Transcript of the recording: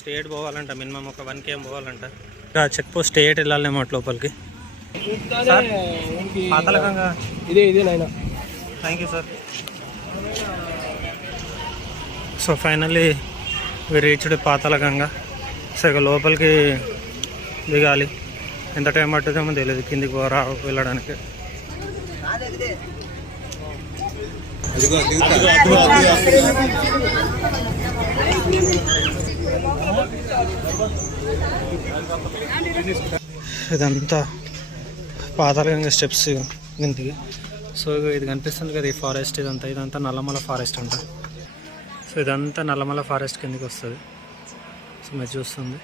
State పోవాలంట, minimum ఒక 1 km పోవాలంట. Check post state వెళ్ళాలేమో లోపలికి. పాతాళగంగా ఇదే నాయన. Thank you sir. So finally we reached Pathalaganga. So ఇక లోపలికి దిగాలి. ఎంత టైం పట్టుదేమో తెలియదు కిందికి వెళ్ళడానికి. ఇదంతా పాతాళగంగా స్టెప్స్ కిందికి. సో ఇది కనిపిస్తుంది కదా ఈ ఫారెస్ట్, ఇదంతా నల్లమల ఫారెస్ట్ అంట. సో ఇదంతా నల్లమల ఫారెస్ట్ కిందికి వస్తుంది. సో మీరు చూస్తుంది